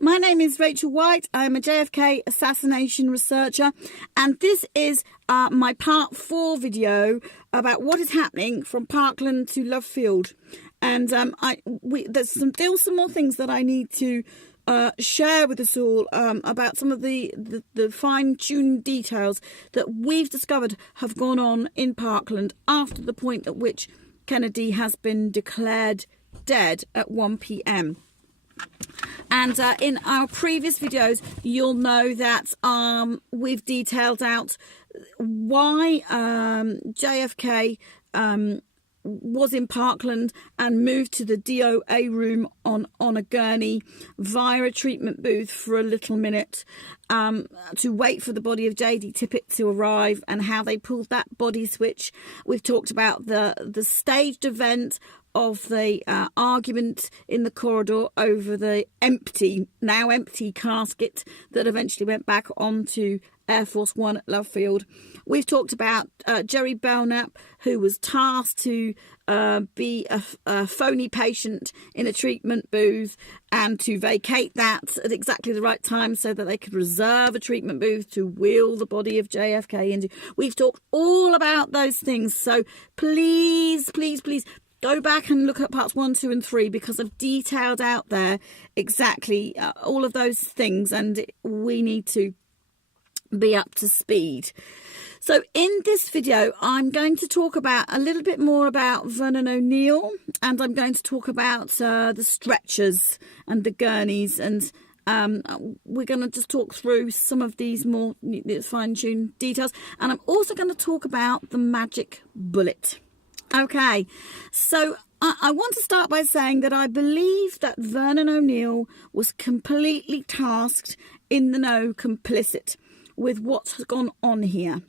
my name is Rachel White. I'm a JFK assassination researcher, and this is my part 4 video about what is happening from Parkland to Lovefield. And there's still some more things that I need to share with us all about some of the fine-tuned details that we've discovered have gone on in Parkland after the point at which Kennedy has been declared dead at 1 p.m. And in our previous videos, you'll know that we've detailed out why JFK was in Parkland and moved to the DOA room on a gurney via a treatment booth for a little minute to wait for the body of J.D. Tippit to arrive, and how they pulled that body switch. We've talked about the staged event of the argument in the corridor over the now empty casket that eventually went back onto Air Force One at Lovefield. We've talked about Jerry Belknap, who was tasked to be a phony patient in a treatment booth and to vacate that at exactly the right time so that they could reserve a treatment booth to wheel the body of JFK into. We've talked all about those things, so please go back and look at parts 1, 2 and 3, because I've detailed out there exactly all of those things, and we need to be up to speed. So in this video, I'm going to talk about a little bit more about Vernon O'Neill, and I'm going to talk about the stretchers and the gurneys, and we're going to just talk through some of these more fine-tuned details, and I'm also going to talk about the magic bullet. Okay, so I want to start by saying that I believe that Vernon O'Neill was completely tasked, in the know, complicit with what has gone on here.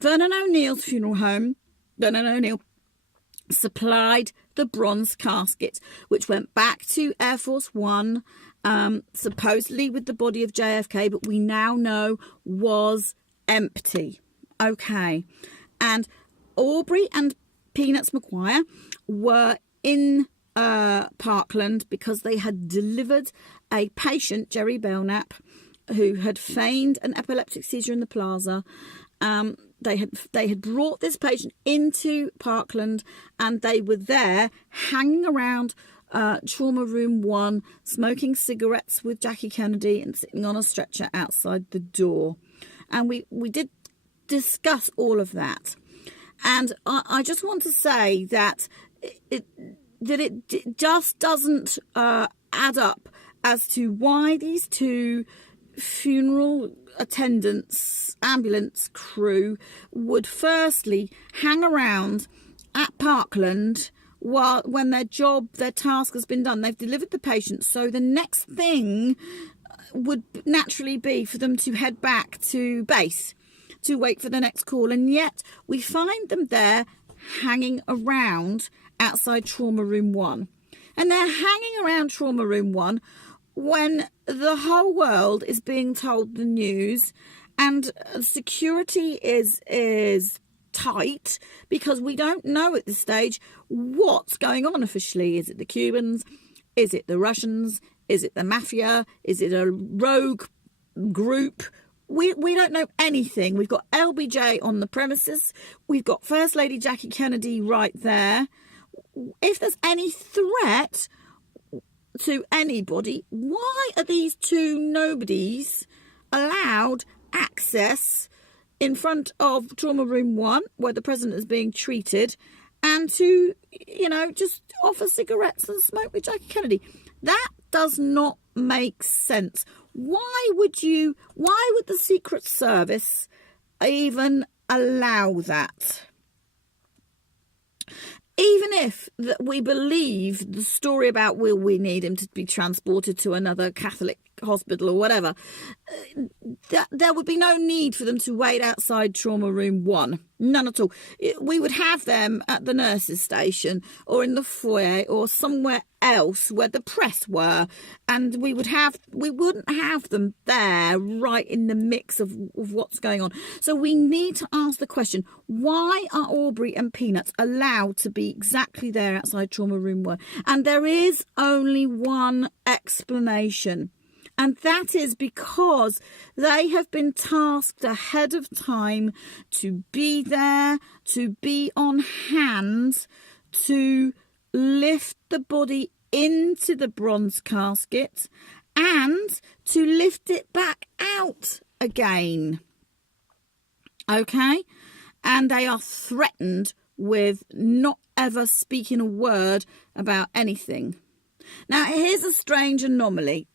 Vernon O'Neill's funeral home, Vernon O'Neill supplied the bronze casket, which went back to Air Force One, supposedly with the body of JFK, but we now know was empty. Okay, and Aubrey and Peanuts McGuire were in Parkland because they had delivered a patient, Jerry Belknap, who had feigned an epileptic seizure in the plaza. They had brought this patient into Parkland, and they were there hanging around trauma room 1, smoking cigarettes with Jackie Kennedy and sitting on a stretcher outside the door. And we did discuss all of that. And I just want to say that it just doesn't add up as to why these two funeral attendants, ambulance crew, would firstly hang around at Parkland when their task has been done. They've delivered the patient, so the next thing would naturally be for them to head back to base to wait for the next call, and yet we find them there hanging around outside trauma room 1. And they're hanging around trauma room 1 when the whole world is being told the news, and security is tight because we don't know at this stage what's going on officially. Is it the Cubans? Is it the Russians? Is it the mafia? Is it a rogue group? We don't know anything. We've got LBJ on the premises. We've got First Lady Jackie Kennedy right there. If there's any threat to anybody, why are these two nobodies allowed access in front of trauma room 1, where the president is being treated, and to, just offer cigarettes and smoke with Jackie Kennedy? That does not make sense. Why would the Secret Service even allow that? Even if we believe the story about we need him to be transported to another Catholic hospital or whatever, there would be no need for them to wait outside trauma room 1. None at all. We would have them at the nurses' station or in the foyer or somewhere else where the press were, and we wouldn't have them there right in the mix of what's going on. So we need to ask the question, why are Aubrey and Peanuts allowed to be exactly there outside trauma room 1? And there is only one explanation, And that is because they have been tasked ahead of time to be there, to be on hand, to lift the body into the bronze casket and to lift it back out again. Okay? And they are threatened with not ever speaking a word about anything. Now, here's a strange anomaly.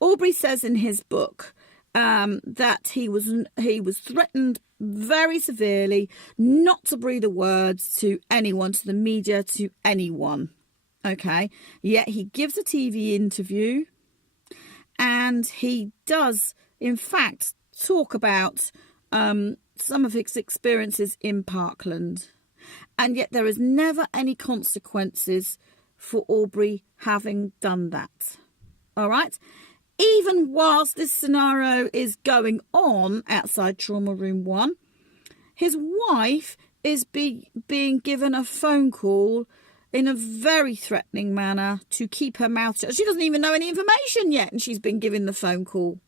Aubrey says in his book that he was threatened very severely not to breathe a word to anyone, to the media, to anyone. Okay, yet he gives a TV interview, and he does, in fact, talk about some of his experiences in Parkland, and yet there is never any consequences for Aubrey having done that. All right. Even whilst this scenario is going on outside Trauma Room 1, his wife is being given a phone call in a very threatening manner to keep her mouth shut. She doesn't even know any information yet, and she's been given the phone call.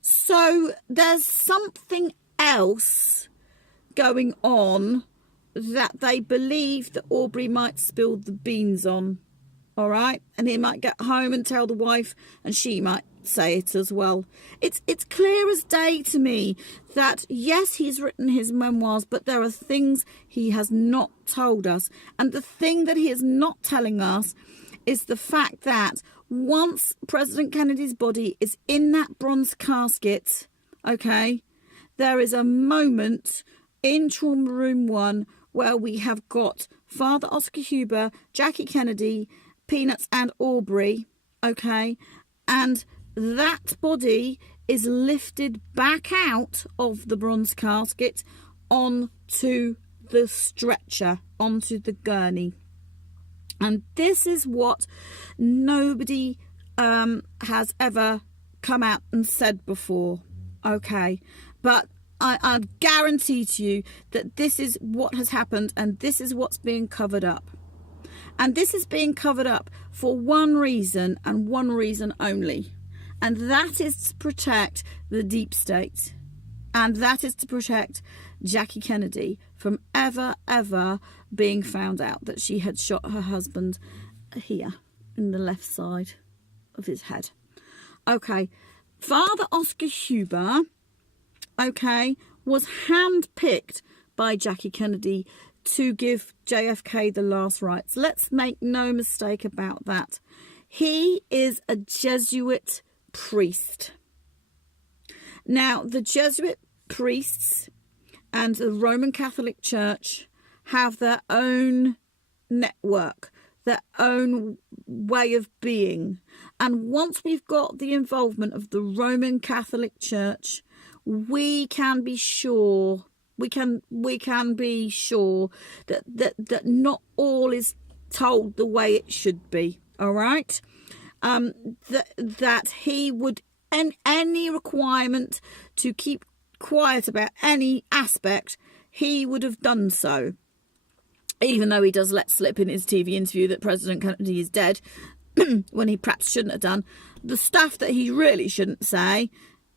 So there's something else going on that they believe that Aubrey might spill the beans on. All right, and he might get home and tell the wife, and she might say it as well. It's clear as day to me that yes, he's written his memoirs, but there are things he has not told us, and the thing that he is not telling us is the fact that once President Kennedy's body is in that bronze casket, okay, there is a moment in Trauma Room 1 where we have got Father Oscar Huber, Jackie Kennedy, Peanuts and Aubrey, okay, and that body is lifted back out of the bronze casket onto the stretcher, onto the gurney. And this is what nobody has ever come out and said before, okay, but I guarantee to you that this is what has happened, and this is what's being covered up. And this is being covered up for one reason, and one reason only. And that is to protect the deep state. And that is to protect Jackie Kennedy from ever being found out that she had shot her husband here in the left side of his head. Okay, Father Oscar Huber, okay, was handpicked by Jackie Kennedy to give JFK the last rites. Let's make no mistake about that. He is a Jesuit priest. Now, the Jesuit priests and the Roman Catholic Church have their own network, their own way of being. And once we've got the involvement of the Roman Catholic Church, we can be sure we can be sure that not all is told the way it should be. All right, that he would, any requirement to keep quiet about any aspect, he would have done so. Even though he does let slip in his TV interview that President Kennedy is dead, when he perhaps shouldn't have done, the stuff that he really shouldn't say,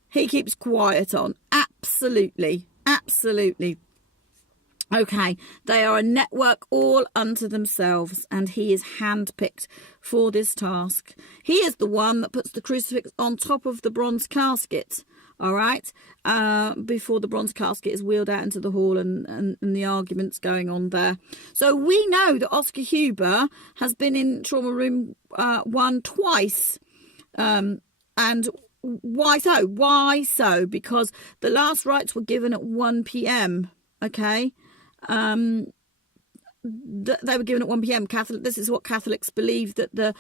he keeps quiet on. Absolutely. Okay, they are a network all unto themselves, and he is handpicked for this task. He is the one that puts the crucifix on top of the bronze casket, all right, before the bronze casket is wheeled out into the hall and the arguments going on there. So we know that Oscar Huber has been in Trauma Room 1 twice, and why so? Why so? Because the last rites were given at 1 p.m. Okay, they were given at 1 p.m. This is what Catholics believe, that the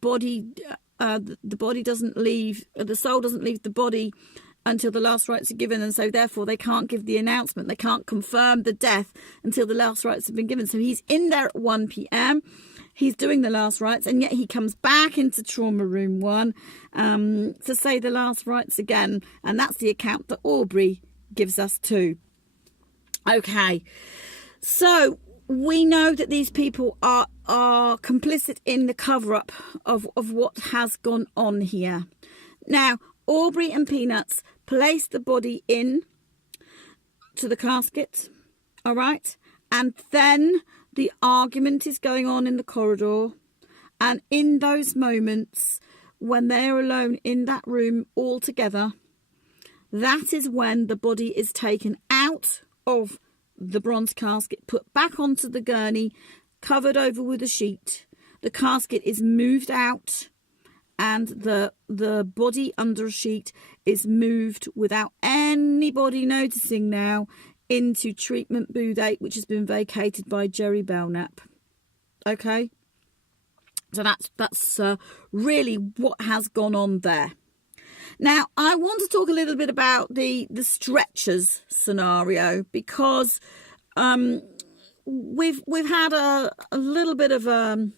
body doesn't leave, the soul doesn't leave the body until the last rites are given, and so therefore they can't give the announcement. They can't confirm the death until the last rites have been given. So he's in there at 1 p.m. He's doing the last rites, and yet he comes back into Trauma Room 1 to say the last rites again. And that's the account that Aubrey gives us too. Okay, so we know that these people are complicit in the cover-up of what has gone on here. Now, Aubrey and Peanuts placed the body in to the casket, all right? And then the argument is going on in the corridor. And in those moments, when they're alone in that room all together, that is when the body is taken out of the bronze casket, put back onto the gurney, covered over with a sheet. The casket is moved out, and the body under a sheet is moved without anybody noticing now into treatment booth 8, which has been vacated by Jerry Belknap. Okay, so that's really what has gone on there. Now, I want to talk a little bit about the stretchers scenario, because we've had a little bit of an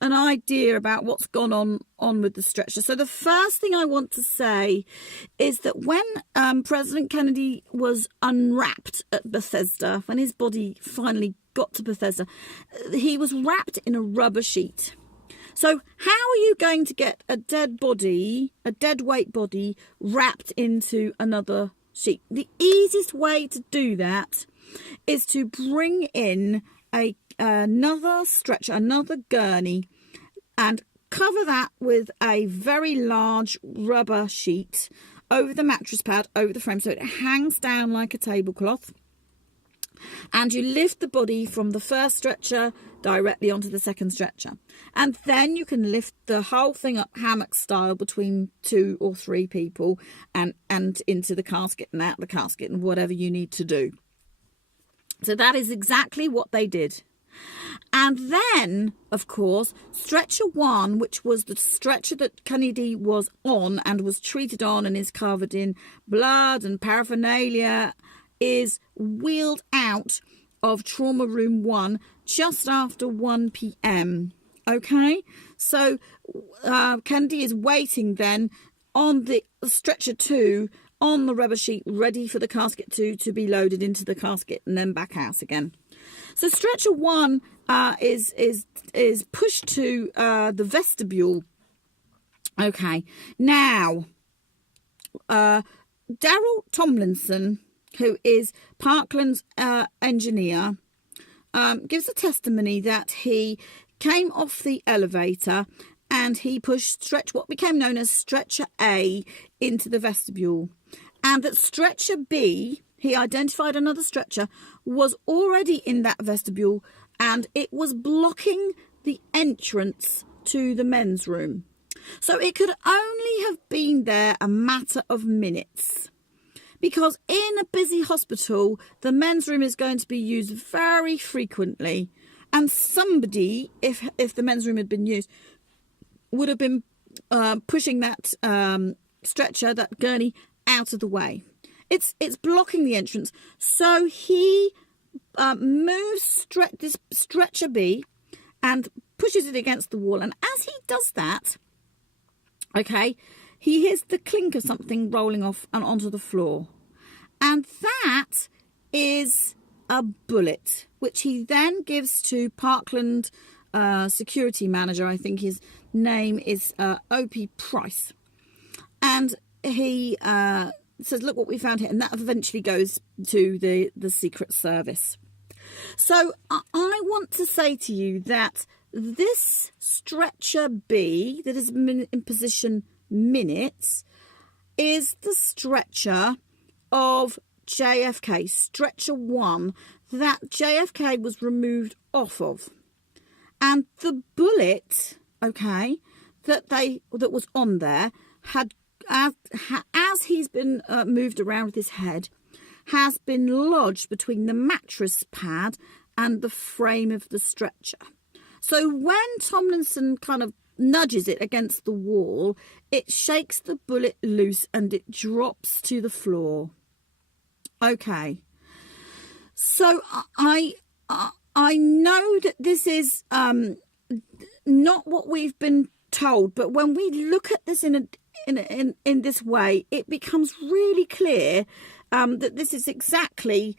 idea about what's gone on with the stretcher. So the first thing I want to say is that when President Kennedy was unwrapped at Bethesda, when his body finally got to Bethesda, he was wrapped in a rubber sheet. So how are you going to get a dead body, a dead weight body, wrapped into another sheet? The easiest way to do that is to bring in another stretcher, another gurney, and cover that with a very large rubber sheet over the mattress pad, over the frame, so it hangs down like a tablecloth. And you lift the body from the first stretcher directly onto the second stretcher. And then you can lift the whole thing up hammock style between 2 or 3 people and into the casket and out the casket and whatever you need to do. So that is exactly what they did. And then, of course, stretcher 1, which was the stretcher that Kennedy was on and was treated on and is covered in blood and paraphernalia, is wheeled out of trauma room 1 just after 1 p.m. Okay, so Kennedy is waiting then on the stretcher 2 on the rubber sheet, ready for the casket 2 to be loaded into the casket and then back out again. So stretcher 1 is pushed to the vestibule. Okay, now Daryl Tomlinson, who is Parkland's engineer, gives a testimony that he came off the elevator and he pushed what became known as stretcher A into the vestibule, and that stretcher B, he identified another stretcher, was already in that vestibule and it was blocking the entrance to the men's room. So it could only have been there a matter of minutes, because in a busy hospital, the men's room is going to be used very frequently. And somebody, if the men's room had been used, would have been pushing that stretcher, that gurney, out of the way. It's blocking the entrance. So he moves this stretcher B and pushes it against the wall. And as he does that, okay, he hears the clink of something rolling off and onto the floor. And that is a bullet, which he then gives to Parkland security manager. I think his name is O.P. Price. And he says, look what we found here. And that eventually goes to the Secret Service. So I want to say to you that this stretcher B that is in position minutes is the stretcher of JFK, stretcher 1, that JFK was removed off of. And the bullet, okay, that was on there had, as he's been moved around with his head, has been lodged between the mattress pad and the frame of the stretcher. So when Tomlinson kind of nudges it against the wall, it shakes the bullet loose and it drops to the floor. Okay, so I know that this is not what we've been told, but when we look at this in this way, it becomes really clear that this is exactly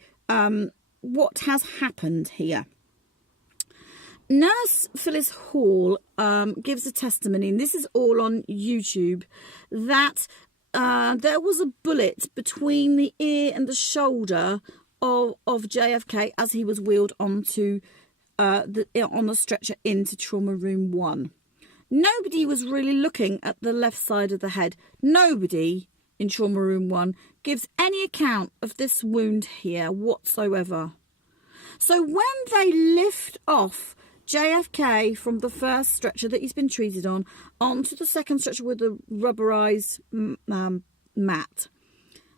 what has happened here. Nurse Phyllis Hall gives a testimony, and this is all on YouTube, that there was a bullet between the ear and the shoulder of JFK as he was wheeled onto on the stretcher into trauma room 1. Nobody was really looking at the left side of the head. Nobody in trauma room 1 gives any account of this wound here whatsoever. So when they lift off JFK from the first stretcher that he's been treated on onto the second stretcher with a rubberized mat,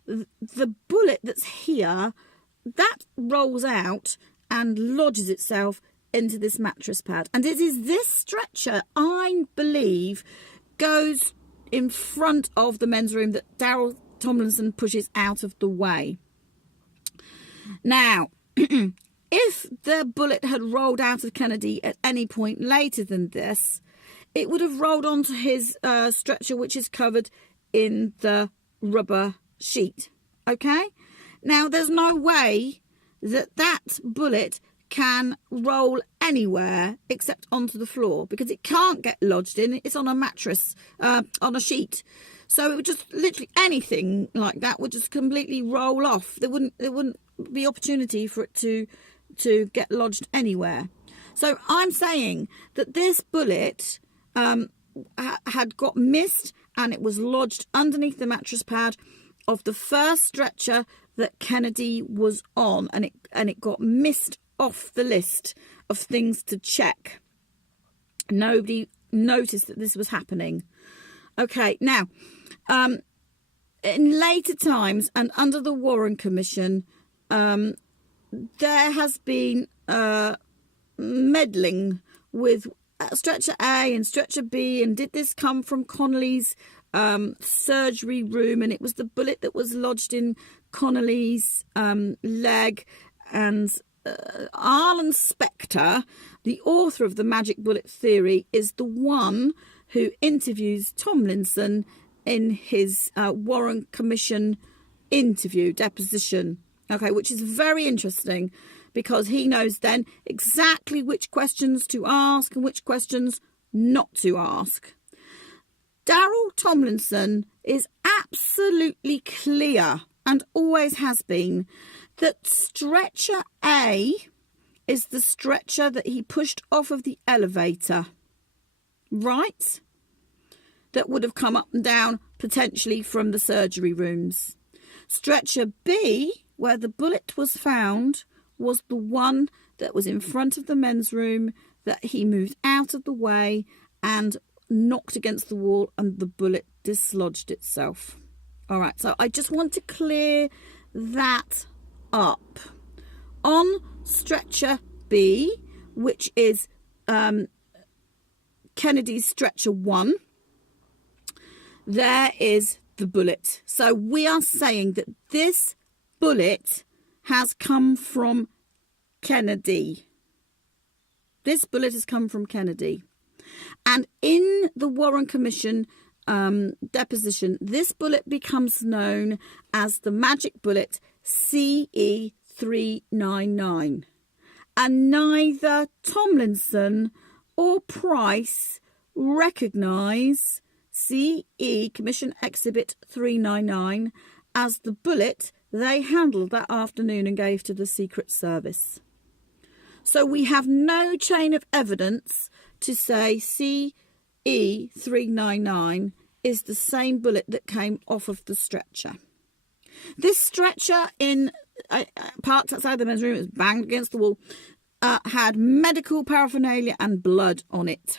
the bullet that's here, that rolls out and lodges itself into this mattress pad. And it is this stretcher, I believe, goes in front of the men's room that Daryl Tomlinson pushes out of the way. Now, if the bullet had rolled out of Kennedy at any point later than this, it would have rolled onto his stretcher, which is covered in the rubber sheet. Okay? Now, there's no way that that bullet can roll anywhere except onto the floor, because it can't get lodged in. It's on a mattress, on a sheet. So it would just literally anything like that would just completely roll off. There wouldn't be opportunity for it to get lodged anywhere. So I'm saying that this bullet had got missed, and it was lodged underneath the mattress pad of the first stretcher that Kennedy was on, and it got missed off the list of things to check. Nobody noticed that this was happening. Okay, now in later times and under the Warren Commission, there has been meddling with stretcher A and stretcher B, and did this come from Connolly's surgery room? And it was the bullet that was lodged in Connolly's leg. And Arlen Specter, the author of the magic bullet theory, is the one who interviews Tomlinson in his Warren Commission deposition. Okay, which is very interesting, because he knows then exactly which questions to ask and which questions not to ask. Daryl Tomlinson is absolutely clear, and always has been, that stretcher A is the stretcher that he pushed off of the elevator, right? That would have come up and down potentially from the surgery rooms. Stretcher B, where the bullet was found, was the one that was in front of the men's room that he moved out of the way and knocked against the wall, and the bullet dislodged itself. All right, so I just want to clear that up. On stretcher B, which is Kennedy's stretcher 1, there is the bullet. So we are saying that this bullet has come from Kennedy. This bullet has come from Kennedy. And in the Warren Commission deposition, this bullet becomes known as the magic bullet CE399. And neither Tomlinson or Price recognise CE Commission Exhibit 399 as the bullet they handled that afternoon and gave to the Secret Service. So we have no chain of evidence to say CE399 is the same bullet that came off of the stretcher. This stretcher parked outside the men's room, it was banged against the wall, had medical paraphernalia and blood on it.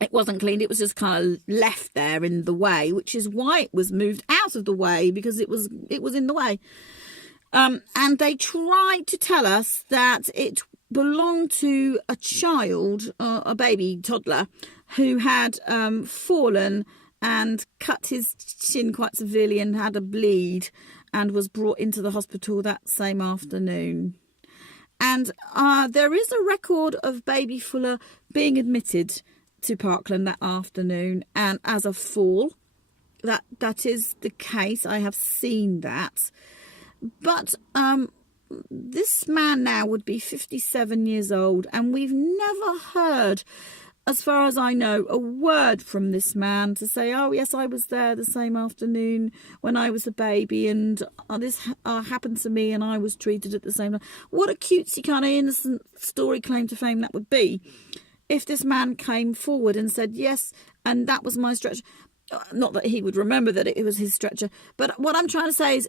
It wasn't cleaned, it was just kind of left there in the way, which is why it was moved out of the way, because it was in the way. And they tried to tell us that it belonged to a child, a baby toddler, who had fallen and cut his chin quite severely and had a bleed and was brought into the hospital that same afternoon. And there is a record of baby Fuller being admitted to Parkland that afternoon, and as a fall. That is the case. I have seen that. But this man now would be 57 years old, and we've never heard, as far as I know, a word from this man to say, oh yes, I was there the same afternoon when I was a baby, and this happened to me and I was treated at the same time. What a cutesy kind of innocent story claim to fame that would be if this man came forward and said, yes, and that was my stretcher. Not that he would remember that it was his stretcher, but what I'm trying to say is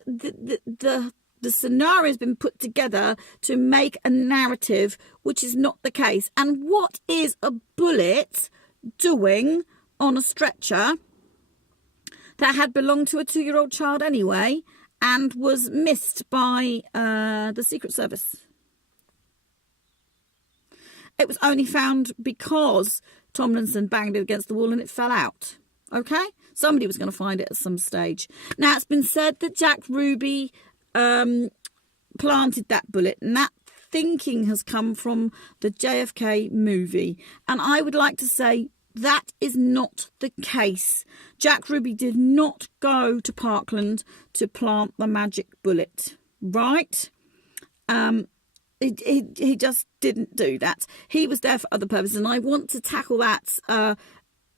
the scenario has been put together to make a narrative which is not the case. And what is a bullet doing on a stretcher that had belonged to a 2-year-old child anyway and was missed by the Secret Service? It was only found because Tomlinson banged it against the wall and it fell out. Okay? Somebody was going to find it at some stage. Now, it's been said that Jack Ruby planted that bullet, and that thinking has come from the JFK movie. And I would like to say that is not the case. Jack Ruby did not go to Parkland to plant the magic bullet, right? He just didn't do that. He was there for other purposes, and I want to tackle that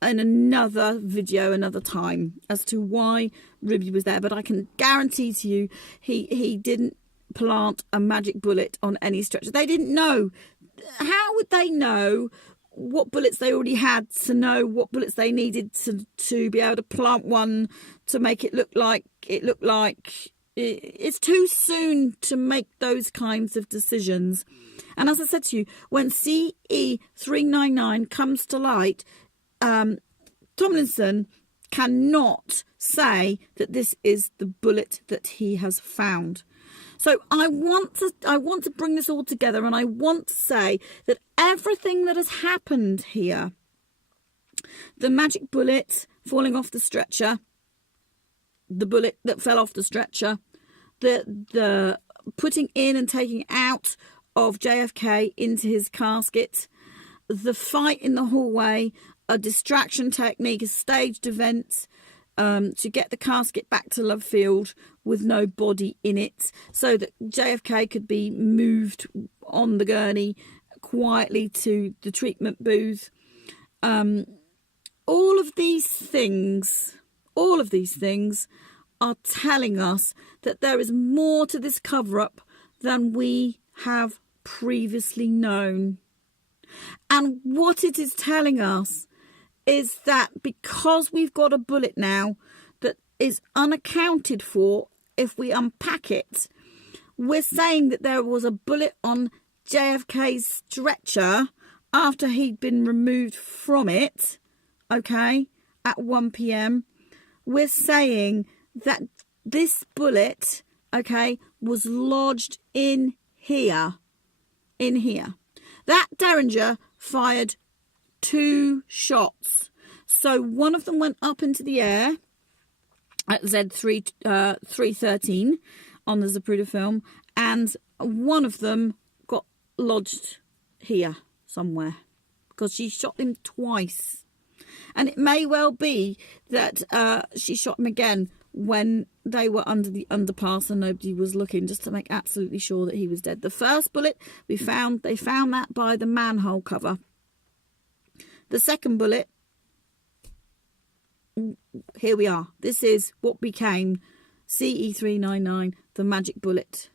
in another video another time as to why Ruby was there. But I can guarantee to you he didn't plant a magic bullet on any stretcher. They didn't know. How would they know what bullets they already had to know what bullets they needed to be able to plant one to make it look like it's too soon to make those kinds of decisions. And as I said to you, when CE399 comes to light, Tomlinson cannot say that this is the bullet that he has found. So I want to bring this all together, and I want to say that everything that has happened here, the magic bullet falling off the stretcher, the bullet that fell off the stretcher, the putting in and taking out of JFK into his casket, the fight in the hallway, a distraction technique, a staged event to get the casket back to Lovefield with no body in it, so that JFK could be moved on the gurney quietly to the treatment booth. All of these things are telling us that there is more to this cover-up than we have previously known. And what it is telling us is that because we've got a bullet now that is unaccounted for, if we unpack it, we're saying that there was a bullet on JFK's stretcher after he'd been removed from it, okay, at 1 p.m. We're saying that this bullet, okay, was lodged in here. That Derringer fired 2 shots. So one of them went up into the air at Z313 on the Zapruder film, and one of them got lodged here somewhere because she shot him twice. And it may well be that she shot him again when they were under the underpass and nobody was looking, just to make absolutely sure that he was dead. The first bullet they found that by the manhole cover. The second bullet, here we are. This is what became CE399, the magic bullet.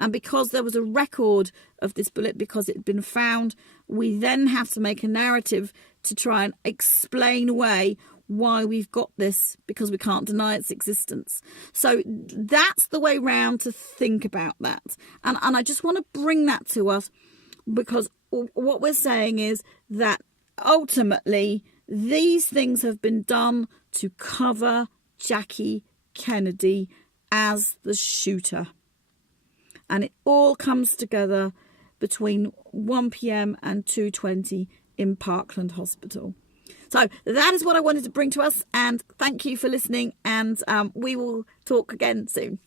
And because there was a record of this bullet, because it had been found, we then have to make a narrative to try and explain away why we've got this, because we can't deny its existence. So that's the way round to think about that. And I just want to bring that to us, because what we're saying is that ultimately these things have been done to cover Jackie Kennedy as the shooter. And it all comes together between 1 p.m. and 2:20 in Parkland Hospital. So that is what I wanted to bring to us, and thank you for listening, and we will talk again soon.